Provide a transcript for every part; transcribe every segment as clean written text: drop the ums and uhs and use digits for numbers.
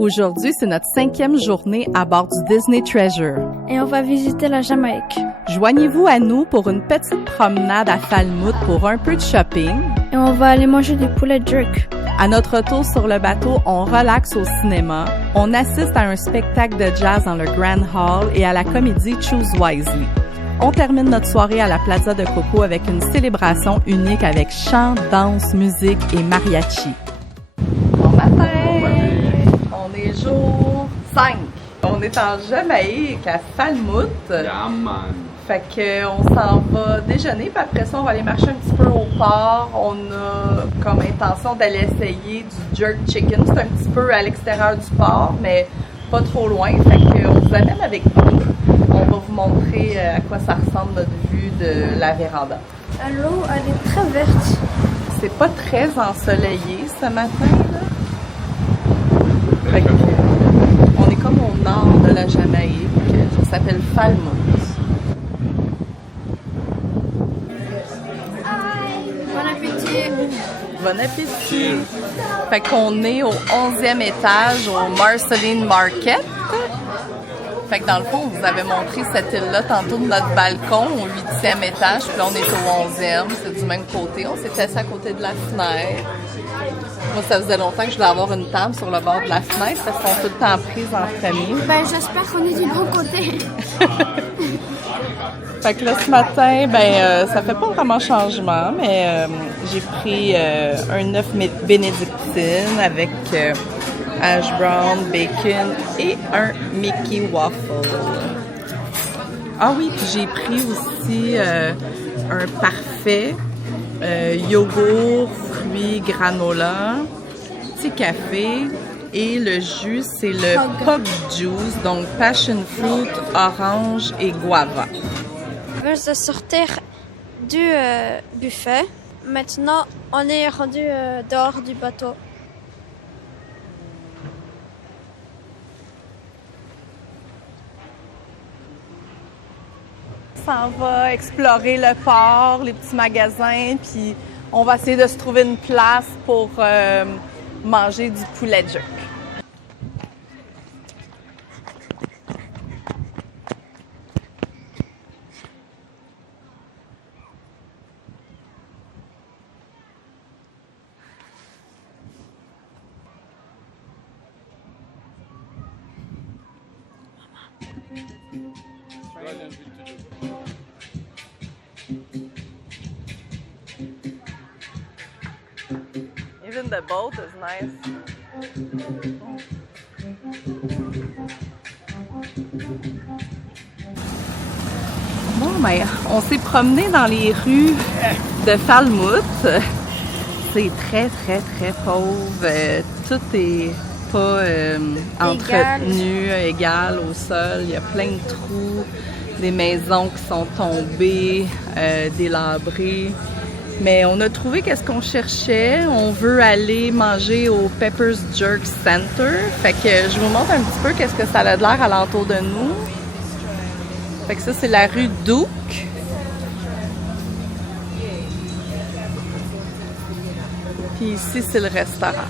Aujourd'hui, c'est notre 5e journée à bord du Disney Treasure. Et on va visiter la Jamaïque. Joignez-vous à nous pour une petite promenade à Falmouth pour un peu de shopping. Et on va aller manger du poulet jerk. À notre retour sur le bateau, on relaxe au cinéma. On assiste à un spectacle de jazz dans le Grand Hall et à la comédie Choose Wisely. On termine notre soirée à la Plaza de Coco avec une célébration unique avec chant, danse, musique et mariachi. Bon matin! On est jour 5. On est en Jamaïque, à Falmouth. Yeah, man. Fait que on s'en va déjeuner, puis après ça, on va aller marcher un petit peu au port. On a comme intention d'aller essayer du jerk chicken. C'est un petit peu à l'extérieur du port, mais pas trop loin. Fait que on vous amène avec nous. On va vous montrer à quoi ça ressemble notre vue de la véranda. L'eau, elle est très verte. C'est pas très ensoleillé ce matin, là. Fait que, on est comme au nord de la Jamaïque. Ça s'appelle Falmouth. Bon appétit! Bon appétit! Fait qu'on est au 11e étage au Marceline Market. Fait que dans le fond, on vous avait montré cette île-là tantôt de notre balcon au 8e étage, puis là on est au 11e, c'est du même côté. On s'est assis à côté de la fenêtre. Moi, ça faisait longtemps que je voulais avoir une table sur le bord de la fenêtre parce qu'on est tout le temps prises en famille. Ben, j'espère qu'on est du bon côté. Fait que là, ce matin, ça fait pas vraiment changement, mais j'ai pris un œuf bénédictine avec hash brown, bacon et un Mickey waffle. Ah oui, puis j'ai pris aussi un parfait, yogourt, fruits, granola, petit café et le jus, c'est le Pug Juice, donc passion fruit, orange et guava. On vient de sortir du buffet. Maintenant, on est rendu dehors du bateau. On s'en va explorer le port, les petits magasins, puis on va essayer de se trouver une place pour manger du poulet jerk. Even the boat is nice. Bon, ben, on s'est promené dans les rues de Falmouth. C'est très, très, très pauvre. Tout est pas entretenu, égal au sol. Il y a plein de trous, des maisons qui sont tombées, délabrées. Mais on a trouvé qu'est-ce qu'on cherchait. On veut aller manger au Pepper's Jerk Center. Fait que je vous montre un petit peu qu'est-ce que ça a l'air alentour de nous. Fait que ça, c'est la rue Duke. Puis ici, c'est le restaurant.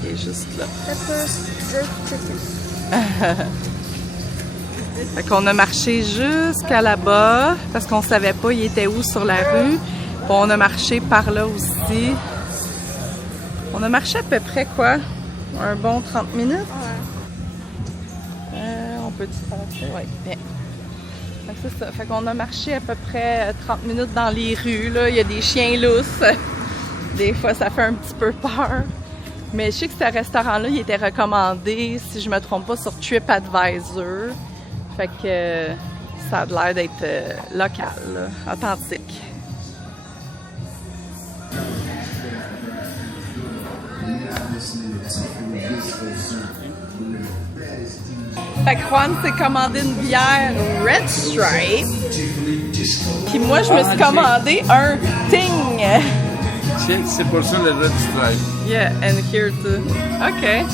Qui est juste là. Pepper's Jerk Chicken. Fait qu'on a marché jusqu'à là-bas parce qu'on savait pas il était où sur la rue. Puis on a marché par là aussi. On a marché à peu près quoi? Un bon 30 minutes? Ouais. On peut-tu passer? Oui, bien. Fait que c'est ça. Fait qu'on a marché à peu près 30 minutes dans les rues. Là. Il y a des chiens lousses. Des fois, ça fait un petit peu peur. Mais je sais que ce restaurant-là, il était recommandé, si je me trompe pas, sur TripAdvisor. Fait que ça a l'air d'être local, là, authentique. Fait que Juan s'est commandé une bière Red Stripe. Puis moi, je me suis commandé un Ting. C'est pour ça le Red Stripe. Yeah, and here too. OK.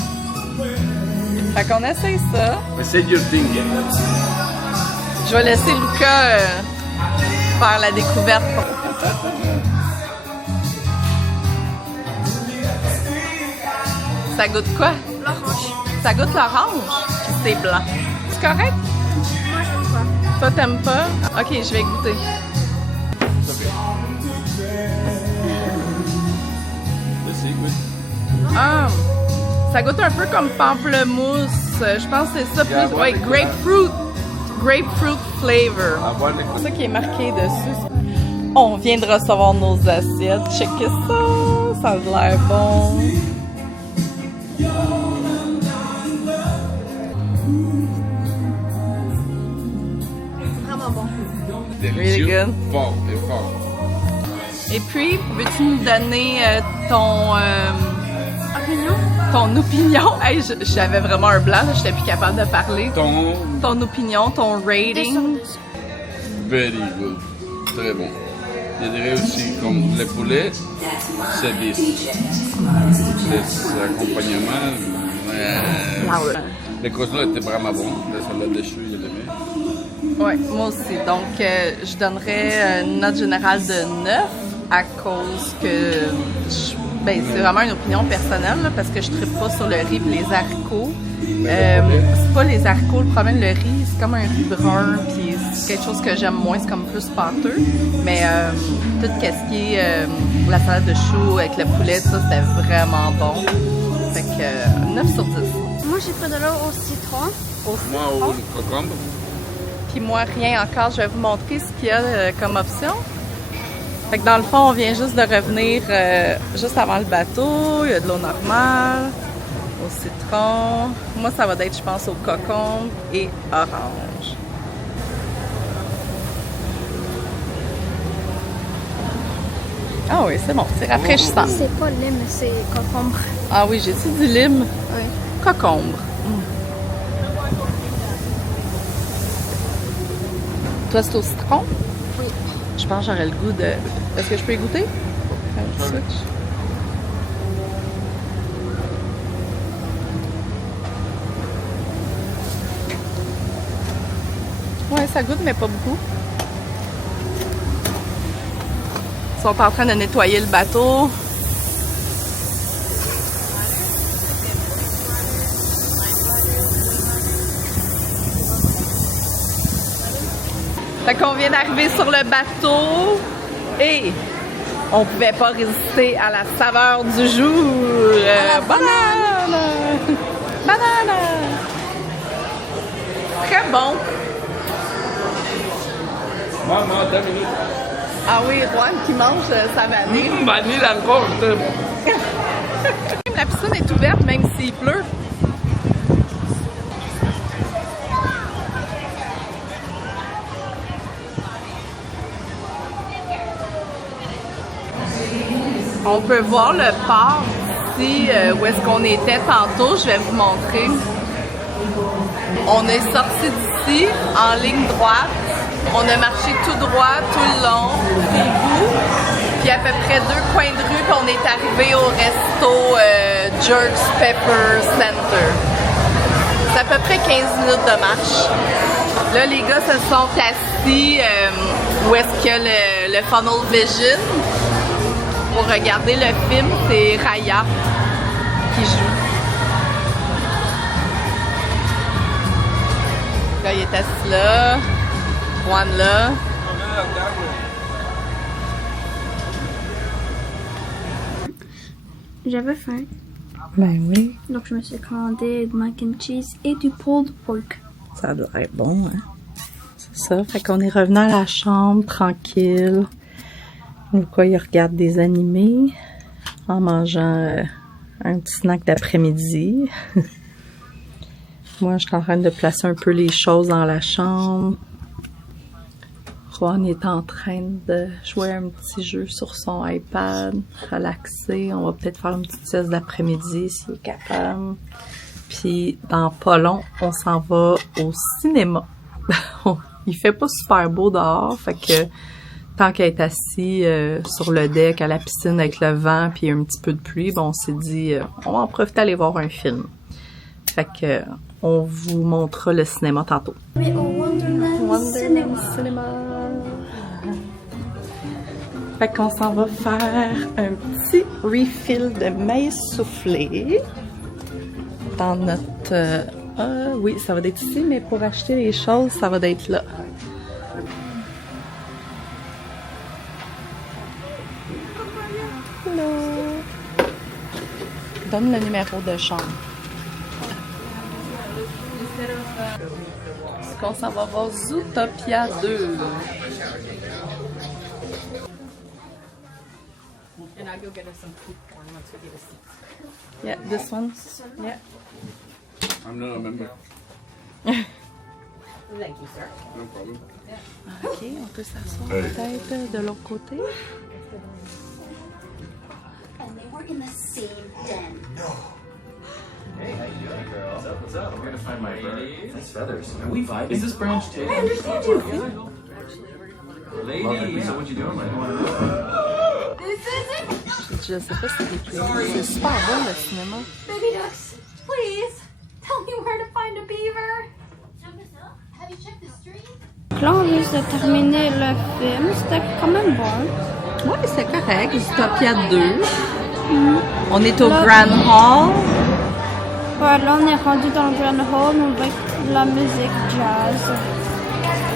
Fait qu'on essaye ça. Mais c'est your thing. Je vais laisser Luca faire la découverte. Ça goûte quoi? La orange. Ça goûte l'orange, puis c'est blanc. C'est correct? Moi, j'aime pas. Toi, t'aimes pas? Ok, je vais goûter. Ah, ça goûte un peu comme pamplemousse. Je pense que c'est ça plus. Ouais, grapefruit. Grapefruit flavor. C'est ça qui est marqué dessus. On vient de recevoir nos assiettes. Checkez ça. Ça a l'air bon. Vraiment bon. Délicieux, Really good. fort et fort. Et puis, veux-tu nous donner ton Opinion? ton opinion? Hey, j'avais vraiment un blanc, là, j'étais plus capable de parler. Ton Ton opinion, ton rating. very good. Très bon. Je dirais aussi comme le poulet, c'est 10. C'est accompagnement. Le couscous était vraiment bon. La salade de choux, je l'aimais. Ouais, moi aussi. Donc, je donnerais une note générale de 9 à cause que ben, c'est vraiment une opinion personnelle là, parce que je ne tripe pas sur le riz et les haricots. C'est pas les haricots le problème, le riz c'est comme un riz brun puis c'est quelque chose que j'aime moins, c'est comme plus pâteux. Mais tout ce qui est la salade de choux avec le poulet, ça c'était vraiment bon. Fait que 9 sur 10. Moi, j'ai pris de l'eau au citron. Moi, au concombre. Puis moi, rien encore. Je vais vous montrer ce qu'il y a comme option. Fait que dans le fond, on vient juste de revenir juste avant le bateau. Il y a de l'eau normale, au citron. Moi, ça va être, je pense, au concombre et orange. Ah oui, c'est bon. C'est rafraîchissant. C'est pas lime, c'est concombre. Ah oui, j'ai-tu du lime? Oui. Concombre. Toi, c'est au citron? Oui. Je pense que j'aurais le goût de... Est-ce que je peux y goûter? Un petit switch. Ouais, ça goûte, mais pas beaucoup. Ils sont en train de nettoyer le bateau. Fait qu'on vient d'arriver sur le bateau et on pouvait pas résister à la saveur du jour. Banane! Banane! Très bon. Maman, 2 minutes. Ah oui, Juan qui mange sa vanille. Vanille encore, très bon. La piscine est ouverte même s'il pleut. On peut voir le port ici, où est-ce qu'on était tantôt. Je vais vous montrer. On est sorti d'ici en ligne droite. On a marché tout droit, tout le long, au bout. Puis à peu près 2 coins de rue, puis on est arrivé au resto Jerks Pepper Center. C'est à peu près 15 minutes de marche. Là, les gars se sont assis où est-ce qu'il y a le Funnel Vision. Pour regarder le film, c'est Raya qui joue. Là, il est assis là. Juan là. J'avais faim. Ben oui. Donc, je me suis commandé du mac and cheese et du pulled pork. Ça doit être bon, hein? C'est ça. Fait qu'on est revenu à la chambre, tranquille. Pourquoi il regarde des animés en mangeant un petit snack d'après-midi. Moi, je suis en train de placer un peu les choses dans la chambre. Juan est en train de jouer un petit jeu sur son iPad, relaxer. On va peut-être faire une petite sieste d'après-midi s'il est capable. Puis, dans pas long, on s'en va au cinéma. Il fait pas super beau dehors, fait que tant qu'elle est assis sur le deck à la piscine avec le vent puis un petit peu de pluie, bon, on s'est dit on va en profiter aller voir un film. Fait que on vous montrera le cinéma tantôt. Mais au Wonderland Cinéma. Fait qu'on s'en va faire un petit refill de maïs soufflé. dans notre... oui, ça va être ici, mais pour acheter les choses, ça va être là. Hello! Donne le numéro de chambre. Est-ce qu'on s'en va voir Zootopia 2? And I'll go get us some food corn once we get a seat. Yeah, this one. Yeah. I'm not a member. Thank you, sir. No problem. Ok, on peut s'asseoir peut-être de l'autre côté. And they were in the same den. Hey, how you doing, girl? What's up? I'm gonna find my bird. Nice feathers. Are we vibing? Is this branch too? I understand you. Lady, so what you doing, lady? This is it. Je sais pas si c'est prévu. C'est super beau le cinéma. Baby ducks, please tell me where to find a beaver. Have you checked the stream? Donc là, on vient de terminer le film. C'était quand même bon. Ouais, c'est correct. Zootopia 2. On est au Grand Hall. Ouais, là, on est rendu dans le Grand Hall avec de la musique jazz.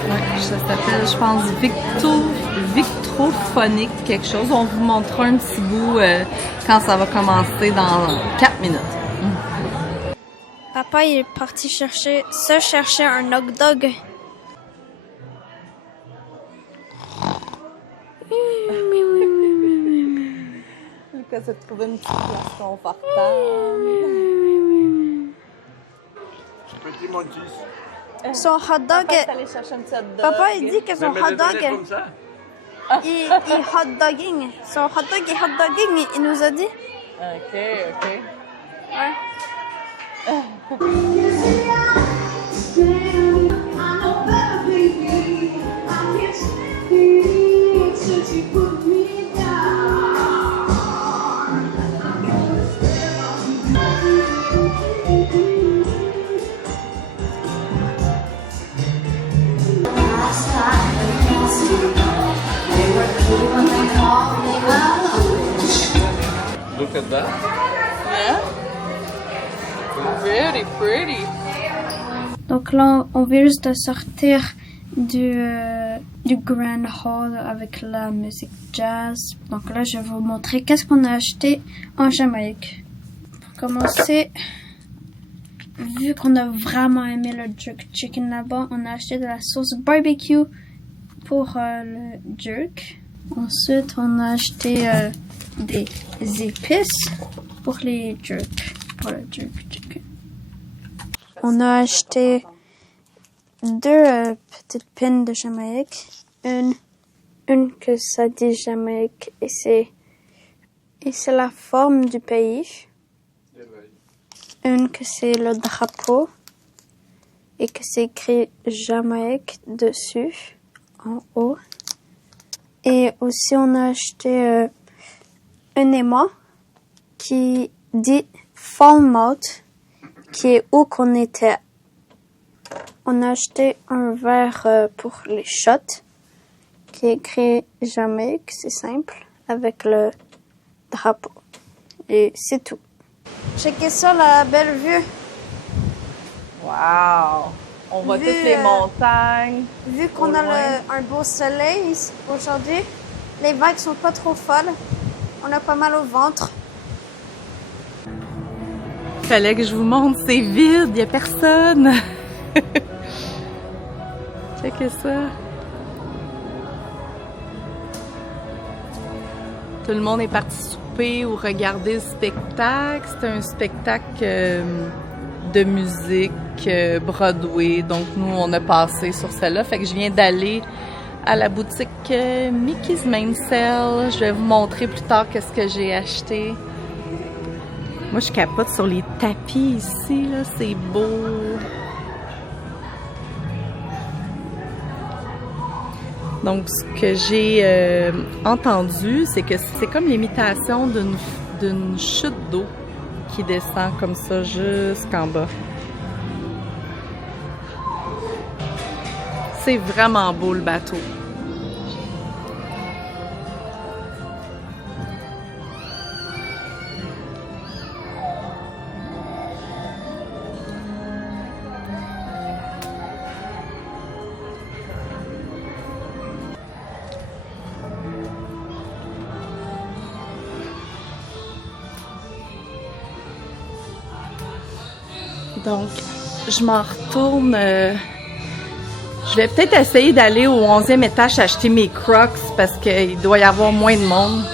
Ouais, ça s'appelle, je pense, Victrophonique quelque chose. On vous montrera un petit bout quand ça va commencer dans 4 minutes. Papa, il est parti chercher un hot dog. Lucas a trouvé une petite place confortable. Petit monkeys. Son hot dog... Aller chercher un petit hot dog. Papa, il dit que son hot dog... Comme ça. Il hot dogging. Son hot dog est hot dogging, il nous a dit. Ok, ok. Ouais. Look at that. Yeah. Very pretty. Donc là, on vient juste de sortir du Grand Hall avec la musique jazz. Donc là, je vais vous montrer qu'est-ce qu'on a acheté en Jamaïque. Pour commencer, vu qu'on a vraiment aimé le jerk chicken là-bas, on a acheté de la sauce barbecue pour le jerk. Ensuite, on a acheté des épices pour les jerk, pour le jerk chicken. On a acheté 2 petites pins de Jamaïque. Une que ça dit Jamaïque et c'est la forme du pays. Une que c'est le drapeau et que c'est écrit Jamaïque dessus, en haut. Et aussi on a acheté un aimant qui dit Falmouth, qui est où qu'on était. On a acheté un verre pour les shots, qui est écrit Jamaïque, c'est simple, avec le drapeau. Et c'est tout. Checkez ça, la belle vue. Wow! On voit Vu, toutes les montagnes. Vu qu'on a un beau soleil aujourd'hui, les vagues sont pas trop folles. On a pas mal au ventre. Fallait que je vous montre, c'est vide, il y a personne. Checkez ça. Tout le monde est parti souper ou regarder le spectacle. C'était un spectacle de musique Broadway. Donc nous, on a passé sur celle-là. Fait que je viens d'aller à la boutique Mickey's Main Sale. Je vais vous montrer plus tard qu'est-ce que j'ai acheté. Moi, je capote sur les tapis ici, là. C'est beau. Donc, ce que j'ai entendu, c'est que c'est comme l'imitation d'une chute d'eau qui descend comme ça jusqu'en bas. C'est vraiment beau, le bateau. Donc, je m'en retourne. Je vais peut-être essayer d'aller au 11e étage acheter mes Crocs parce qu'il doit y avoir moins de monde.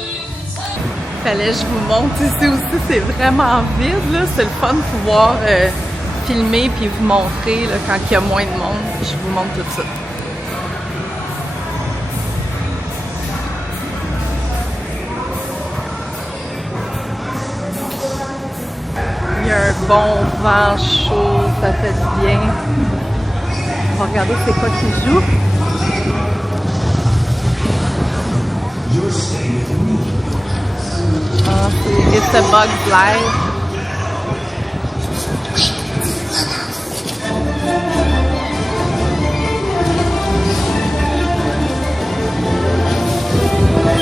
Fallait que je vous montre ici aussi, c'est vraiment vide, là. C'est le fun de pouvoir filmer puis vous montrer là, quand il y a moins de monde. Je vous montre tout ça. Il y a un bon vent chaud, ça fait du bien. On va regarder c'est quoi qui joue. Ah, c'est It's a Bug's Life.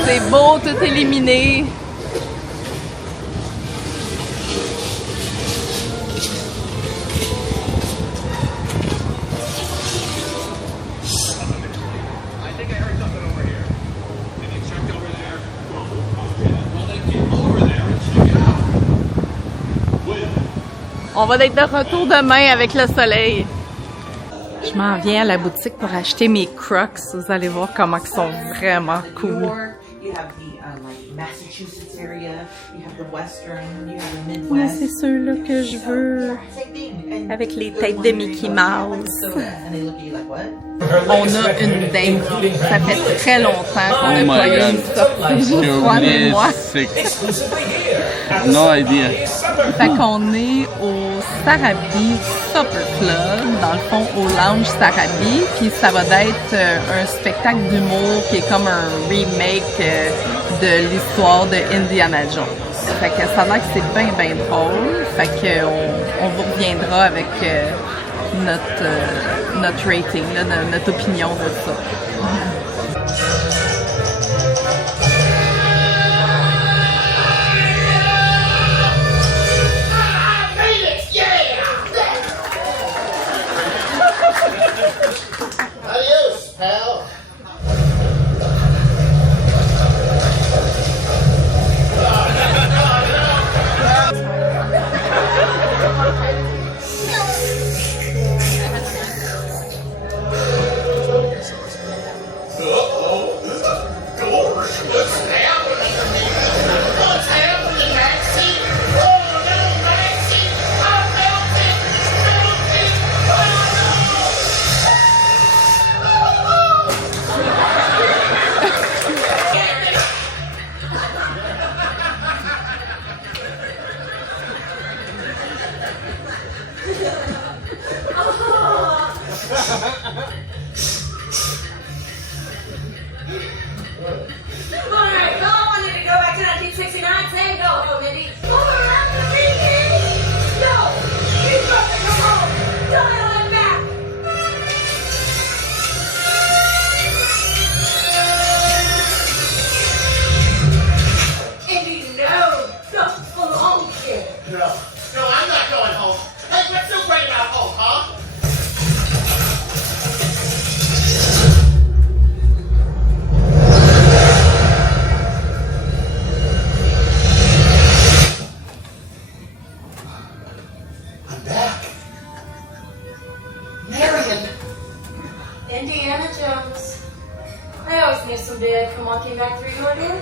C'est beau, tout éliminé. On va être de retour demain avec le soleil. Je m'en viens à la boutique pour acheter mes Crocs. Vous allez voir comment ils sont vraiment cool. You have the like Massachusetts area, you have the Western, you have the Midwest. C'est ceux-là que je veux, avec les têtes de Mickey Mouse. And they look at you like, what? On a une date. Ça fait très longtemps qu'on n'a pas eu une sortie, Juan et moi. No idea. Fait qu'on est au Sarabi Supper Club, dans le fond au Lounge Sarabi, puis ça va être un spectacle d'humour qui est comme un remake de l'histoire de Indiana Jones. Fait que ça a l'air que c'est bien bien drôle. Fait que on vous reviendra avec notre rating, là, notre opinion de ça. Adios, pal. Indiana Jones. I always knew someday I'd come walking back through your door.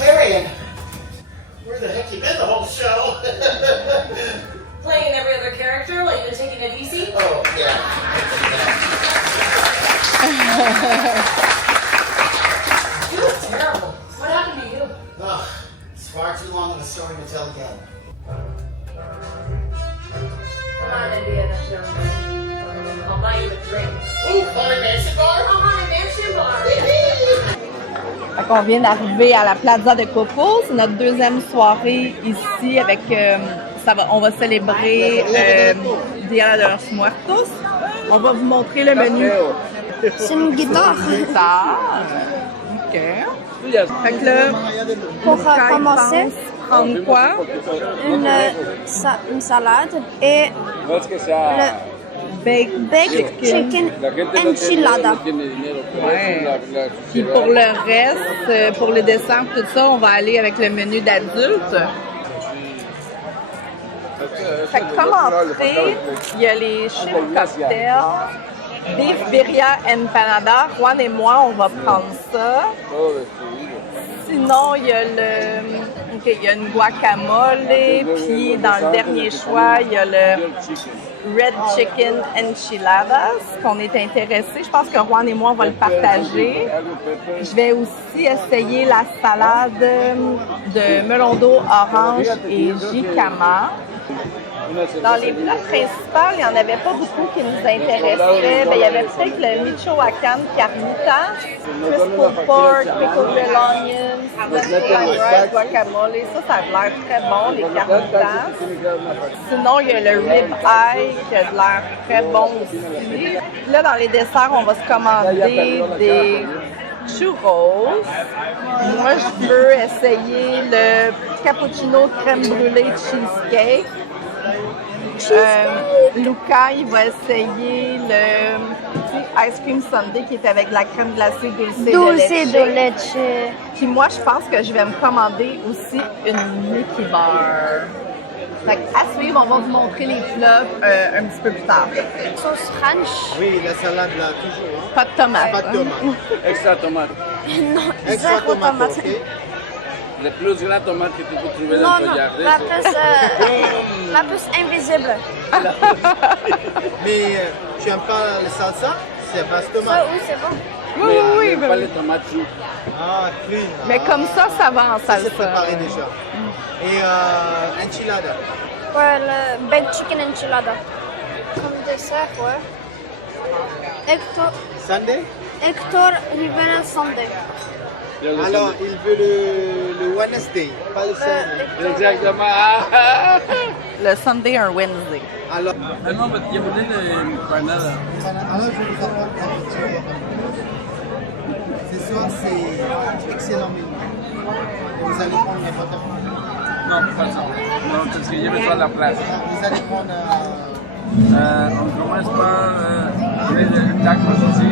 Marion, where the heck you been the whole show? Playing every other character while you've been taking it easy. Oh, yeah. You look terrible. What happened to you? Oh, it's far too long of a story to tell again. Come on, Indiana Jones. I'll buy you a drink. Ooh, Haunted Mansion Bar? A haunted mansion bar. Fait qu'on vient d'arriver à la Plaza de Coco. C'est notre deuxième soirée ici avec... on va célébrer Dia de los Muertos. On va vous montrer le menu. C'est une guitare. Guitare. OK. Fait que là, Pour Sky commencer, pense prendre quoi? une salade et le baked chicken enchilada. Ouais. Puis pour le reste, pour les desserts, tout ça, on va aller avec le menu d'adulte. Fait que comme entrée, il y a les chips cocktails, beef birria empanada. Juan et moi, on va prendre ça. Sinon, il y a il y a une guacamole, puis dans le dernier choix, il y a le red chicken enchiladas qu'on est intéressé. Je pense que Juan et moi, on va le partager. Je vais aussi essayer la salade de melon d'eau orange et jicama. Dans les plats principaux, il n'y en avait pas beaucoup qui nous intéressaient. Il y avait peut-être le Michoacan carnita, crispy pork, pickled bell onions, lime rice, guacamole. Ça a l'air très bon, les carnitas. Sinon, il y a le rib eye qui a l'air très bon aussi. Là, dans les desserts, on va se commander des churros. Moi, je veux essayer le cappuccino crème brûlée cheesecake. Luca, il va essayer le ice cream sundae qui est avec la crème glacée dulce de leche. Puis moi, je pense que je vais me commander aussi une Mickey Bar. Donc, à suivre, on va vous montrer les plats un petit peu plus tard. Sauce ranch. Oui, la salade là, toujours. Hein? Pas de tomate. Pas de tomate. Extra tomate. Non, Extra zéro tomate, tomate. ok? Le plus grand tomate que tu peux trouver Non, dans non, ton jardin. la plus invisible. Mais tu n'aimes pas le salsa? C'est base Ça, tomate. oui, c'est bon. Oui, oui, Pas les tomates chaudes. Ah, clean. Mais comme ça va en C'est salsa. préparé déjà. Et enchilada. Ouais, le baked chicken enchilada. Comme dessert, ouais. Hector Rivera Sunday. Alors, il veut le Wednesday, pas le Sunday. Exactement. Le Sunday, un Wednesday. Alors, Ah non, mais il y a beaucoup de panada. alors, je vous apporte la nourriture. Ce soir, c'est excellent menu. Vous allez prendre n'importe quoi. Non, pas ça. Non, parce qu'il y avait pas la place. Vous allez prendre... On commence par les tacos aussi.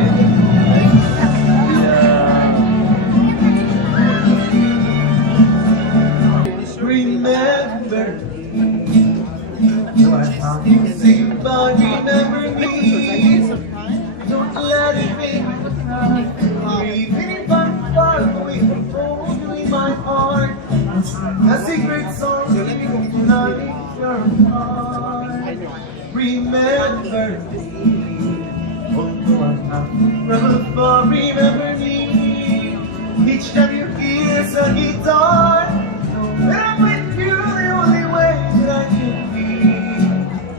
Remember sing about remember me. Don't let it be. Even if I'm far away, hold in my heart. A secret song, so let me go tonight in your heart. Remember me. Remember me. Each time you kiss a guitar. When I'm with you, the only way that I can be,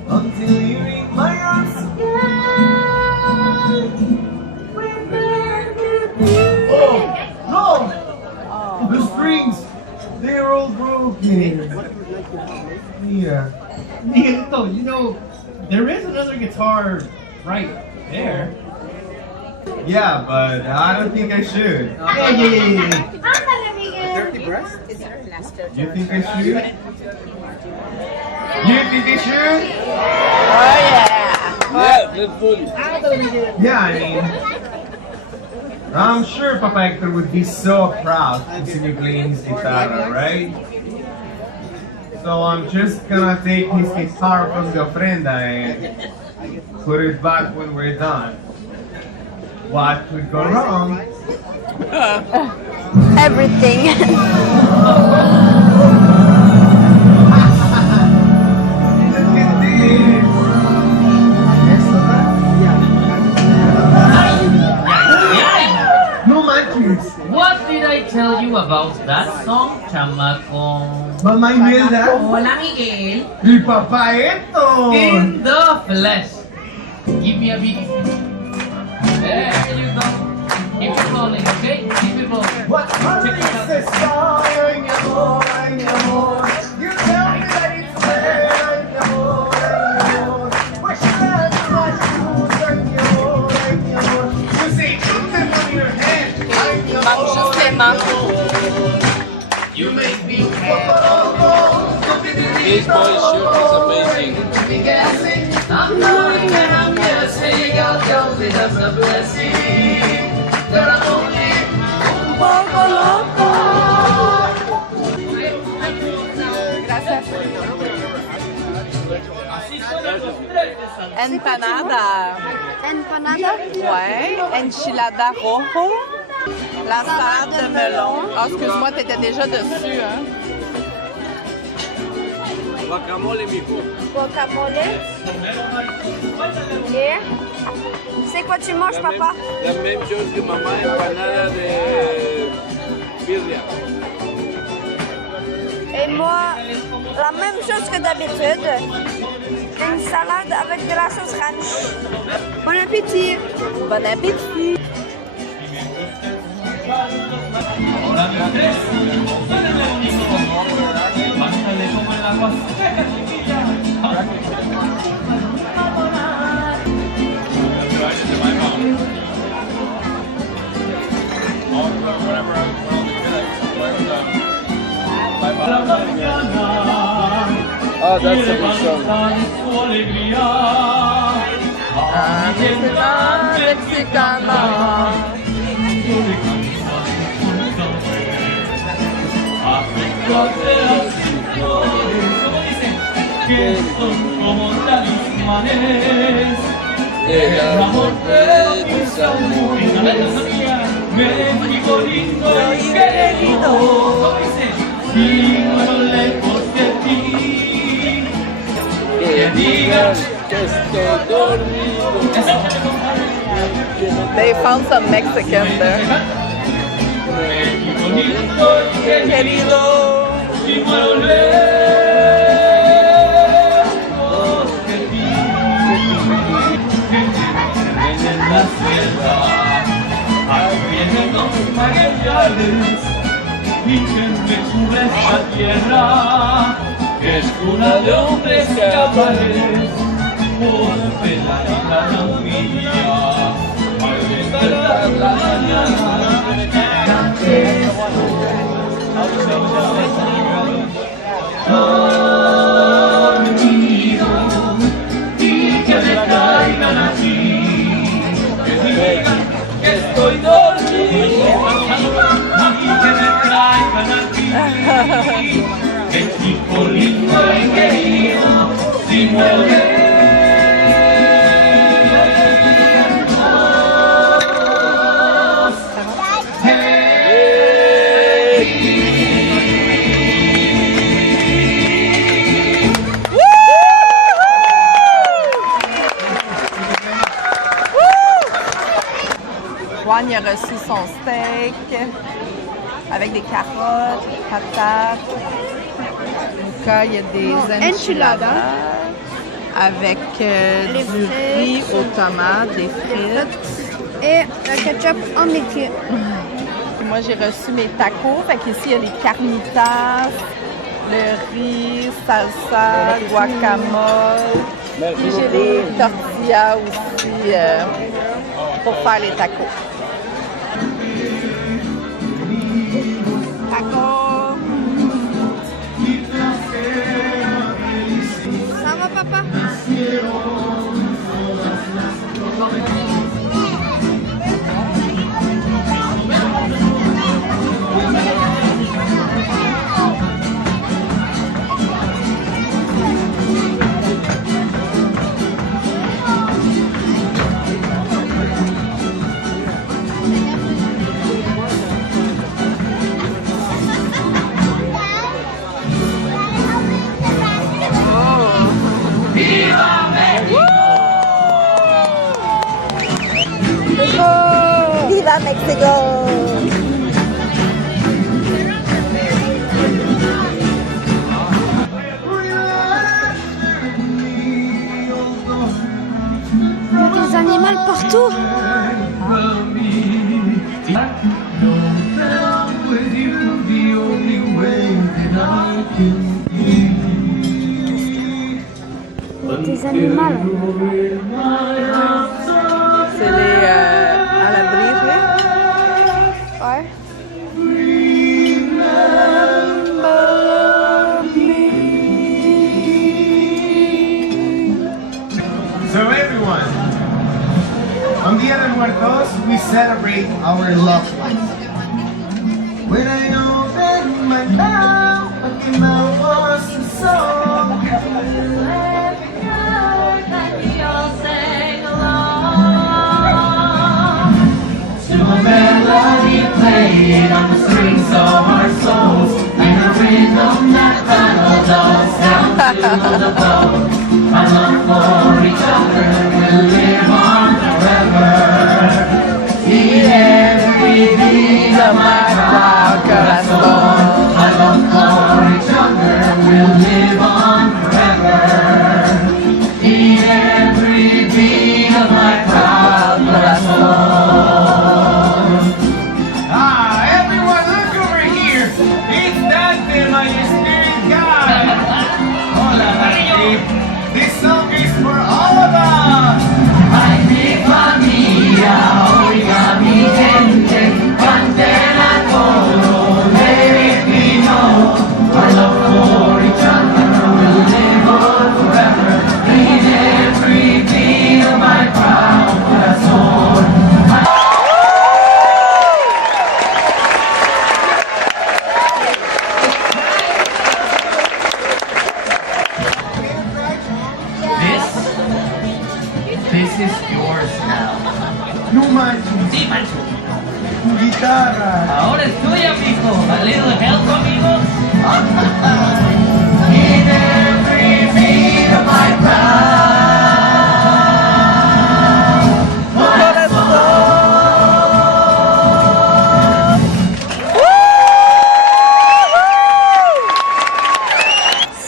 until you're in my arms again. Remember me. Oh no! The strings, they're all broken. Yeah. Nito, you know, there is another guitar right there. Yeah, but I don't think I should. Yeah. Dirty breast? You think I should? You think I should? Oh yeah! Yeah, let's do it. Yeah, I mean, I'm sure Papa Hector would be so proud to see me playing his guitar, right? So I'm just gonna take his guitar from the ofrenda and put it back when we're done. What could go wrong? Everything. No manches! What did I tell you about that song, chamaco? Mama Imelda? Hola, Miguel. El Papa Hector! In the flesh. Give me a beat. There you go. Keep it rolling, okay? Keep it rolling. What Check it out. is song? Ay, mi amor, ay, mi amor. You tell me that it's fair, ay, mi amor, ay, mi amor. Where should I put my shoes, ay, mi amor, ay, mi amor. You say, put them on your head, ay, mi amor, ay, mi amor. You make me This boy's shirt is amazing. I'm knowing and I'm guessing God tells me that's a blessing. That I'm only un poco loco. Gracias. Empanada. Empanada. Ouais. Enchilada rojo. La salade de melon. Ah, excuse-moi, t'étais déjà dessus, hein? Guacamole, mijo. Guacamole. Et c'est quoi tu manges, papa? La même chose que maman, empanada de birria. Et moi, la même chose que d'habitude. Une salade avec de la sauce ranch. Bon appétit! Bon appétit! Ah, that's a good song. Mexicana. Que son como talismanes el amor de tus amores. México lindo y querido, vivo lejos de ti. Que digan que estoy dormido. They found some Mexican there. México lindo y Querido. vivo lejos de ti. En la sierra, ahí vienen los magallanes y que me cubre esta tierra, que es cuna de hombres cabales, por velar y la camilla, al despertar la mañana, dormido, y que me traigan aquí, que digan que estoy dormido, y que me traigan aquí, que chico lindo y querido, si muere. Juan, il a reçu son steak avec des carottes, des patates. Luca, il y a des enchiladas avec du riz aux tomates, des frites. Et le ketchup en métier. Puis moi, j'ai reçu mes tacos. Fait qu'ici, il y a les carnitas, le riz, salsa, guacamole. Puis j'ai des tortillas aussi pour faire les tacos. Tacos! Ça va, papa? Viva Mexico! Il y a des animaux partout. Des animaux. C'est les à la brise, là? Ouais. So everyone, on Dia de Muertos, we celebrate our loved ones. When I open my mouth, I came out was a song. beat of the strings of our souls, and the rhythm that travels us down to the bone. Our love for each other will live on forever. In every beat of my heart, corazón. Our love for each other will live on forever. In every beat of my proud corazón. Everyone look over here! It's Dante, my spirit guide! Hola, Dante! This song is for all of us! Ay, mi familia, oiga mi gente, canten a coro, let it be known. Our love for each other will live on forever. In every beat of my proud corazón. This is yours now. No manches, Sí, Mancho. tu guitarra! Ahora es tuya, mijo. A little help, amigo. In every beat of my proud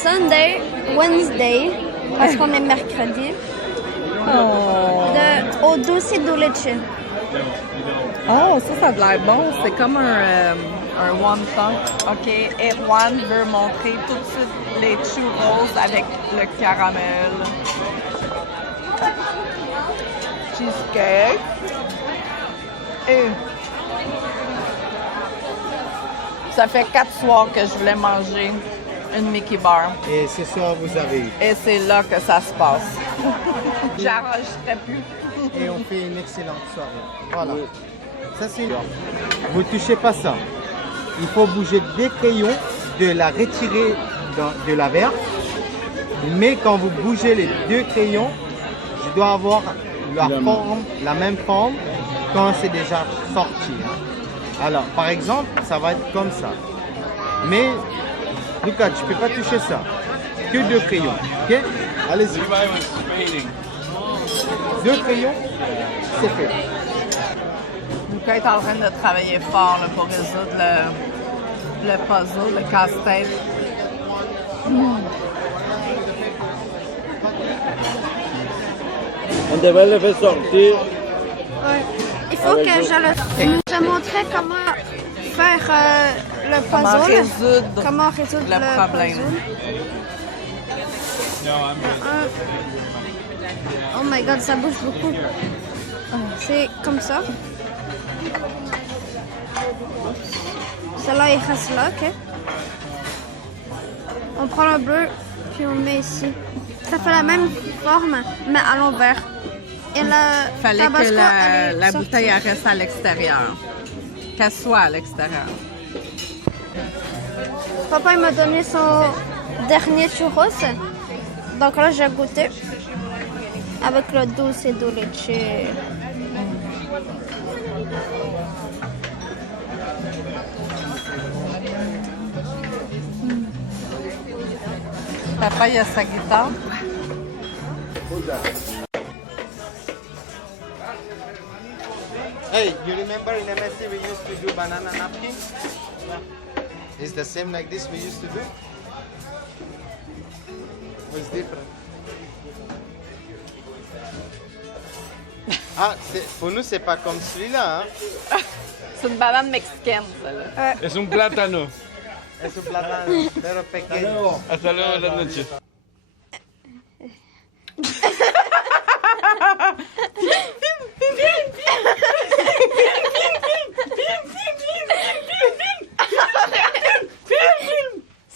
Sunday, Wednesday, parce qu'on est mercredi, au Dulce de Leche. Oh, ça a l'air bon. C'est comme un wonton. OK. Et Juan veut montrer tout de suite les churros avec le caramel. Cheesecake. Et ça fait 4 soirs que je voulais manger une Mickey Bar. Et ce soir, vous avez eu. Et c'est là que ça se passe. J'enregistrais plus. Et on fait une excellente soirée. Voilà. Ça, c'est... Vous touchez pas ça. Il faut bouger des crayons, de la retirer de la verre. Mais quand vous bougez les deux crayons, je dois avoir la même forme quand c'est déjà sorti. Hein. Alors, par exemple, ça va être comme ça. Mais, Lucas, tu peux pas toucher ça. Que deux crayons. Ok? Allez-y. Deux crayons, c'est fait. Lucas est en train de travailler fort là, pour résoudre le puzzle, le casse-tête. On devrait le faire sortir. Ouais. Il faut que je te montrer comment faire le puzzle. Comment résoudre le problème. Oh my god, ça bouge beaucoup. C'est comme ça. Celle-là, il reste là, ok? On prend le bleu, puis on le met ici. Ça fait la même forme, mais à l'envers. Et la fallait tabasco, que la bouteille elle reste à l'extérieur. Qu'elle soit à l'extérieur. Papa il m'a donné son dernier churros. Donc là, j'ai goûté avec le dulce de leche. Papa, il a sa guitare. Hey, you remember in MSC we used to do banana napkin? It's the same like this we used to do? What's different? Ah, pour nous, c'est pas comme celui-là, hein? C'est une banane mexicaine, celle-là. Es un plátano. Es un plátano, pero pequeño. Hasta luego, buenas noches.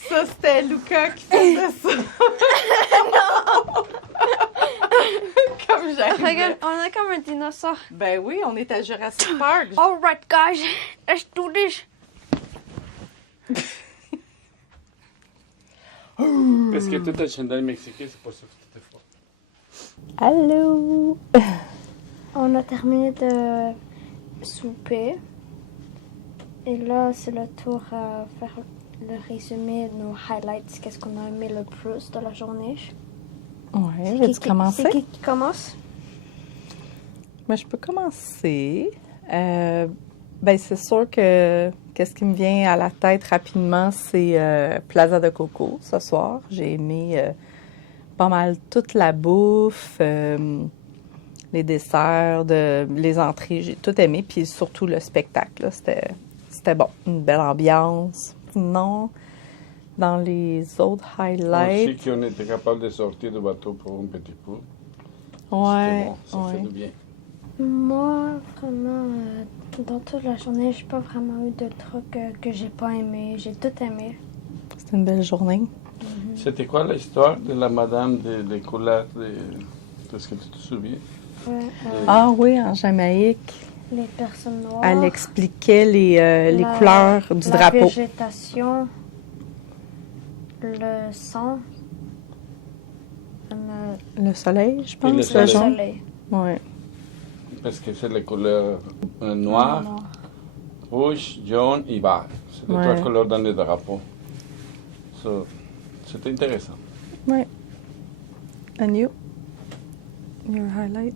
Ça, c'était Lucas qui faisait ça. Comme j'arrive. Regarde, on est comme un dinosaure. Ben oui, on est à Jurassic Park. Alright, guys, let's do this. Parce que tout le chandail mexicain, c'est pour ça que c'était froid. Allô. On a terminé de souper. Et là, c'est le tour à faire le résumé de nos highlights. Qu'est-ce qu'on a aimé le plus de la journée? Ouais, veux-tu commencer? C'est qui commence? Moi, je peux commencer. Ben, c'est sûr que qu'est-ce qui me vient à la tête rapidement, c'est Plaza de Coco ce soir. J'ai aimé pas mal toute la bouffe, les desserts, les entrées. J'ai tout aimé, puis surtout le spectacle. Là, c'était bon, une belle ambiance. Sinon, dans les autres highlights... Aussi qu'on était capable de sortir du bateau pour un petit peu. Ouais, bon, ça fait du bien. Moi, vraiment, dans toute la journée, j'ai pas vraiment eu de trucs que j'ai pas aimé. J'ai tout aimé. C'était une belle journée. C'était quoi l'histoire de la madame des couleurs de ce que tu te souviens? Ouais, Ah oui, en Jamaïque. les personnes noires. Elle expliquait les couleurs du drapeau. La végétation, le sang, Le soleil, je Et pense. le le soleil. soleil. Ouais. Parce que c'est les couleurs noires, Non. rouge, jaune et vert. C'est les Ouais. trois couleurs dans le drapeau. So, c'était intéressant. Ouais. And you? Your highlight?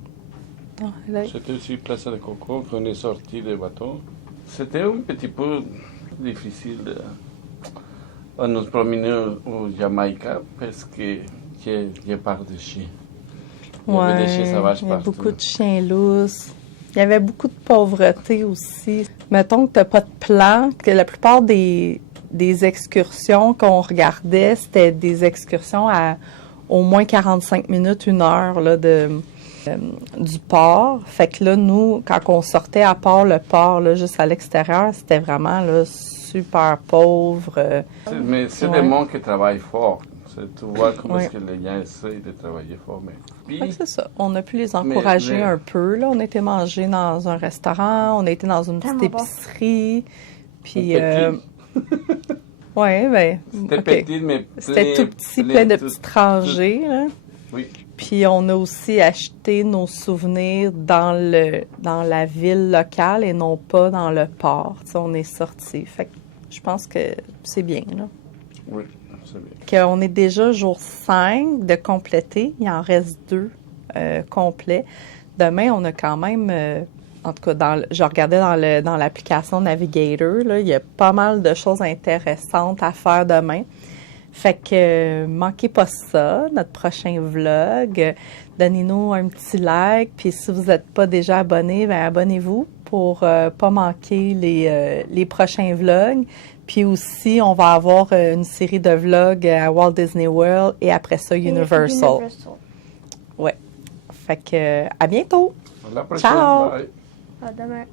Ton highlight? C'était aussi Plaza de Coco qu'on est sorti du bateau. C'était un petit peu difficile de nous promener au Jamaïque parce que j'ai peur de chiens. Il y avait des chiens sauvages il y a partout. beaucoup de chiens lousses. Il y avait beaucoup de pauvreté aussi. Mettons que tu n'as pas de plan, que la plupart des excursions qu'on regardait, c'était des excursions à au moins 45 minutes, 1 heure là, du port. Fait que là, nous, quand on sortait à part le port, là, juste à l'extérieur, c'était vraiment là, super pauvre. Mais c'est Ouais. des gens qui travaillent fort. Tu vois comment Ouais. est-ce que les gens essaient de travailler fort. Mais... Puis, Fait que c'est ça. On a pu les encourager mais- un peu. Là. On a été manger dans un restaurant, on a été dans une petite Tellement bon. épicerie. Puis, Petit. ouais, ben. C'était ok. petit, mais C'était tout petit, plein de petites rangées. Là. Oui. Puis on a aussi acheté nos souvenirs dans la ville locale et non pas dans le port. Tu sais, on est sortis. Fait que je pense que c'est bien. Là. Oui, c'est bien. Qu'on est déjà jour 5 de compléter. Il en reste 2 complets. Demain, on a quand même, en tout cas, je regardais dans l'application Navigator, là, il y a pas mal de choses intéressantes à faire demain. Fait que manquez pas ça, notre prochain vlog. Donnez-nous un petit like. Puis si vous n'êtes pas déjà abonné, ben abonnez-vous pour pas manquer les prochains vlogs. Puis aussi, on va avoir une série de vlogs à Walt Disney World et après ça, Universal. Ouais. Fait que à bientôt. À la prochaine. Ciao. Bye. À demain.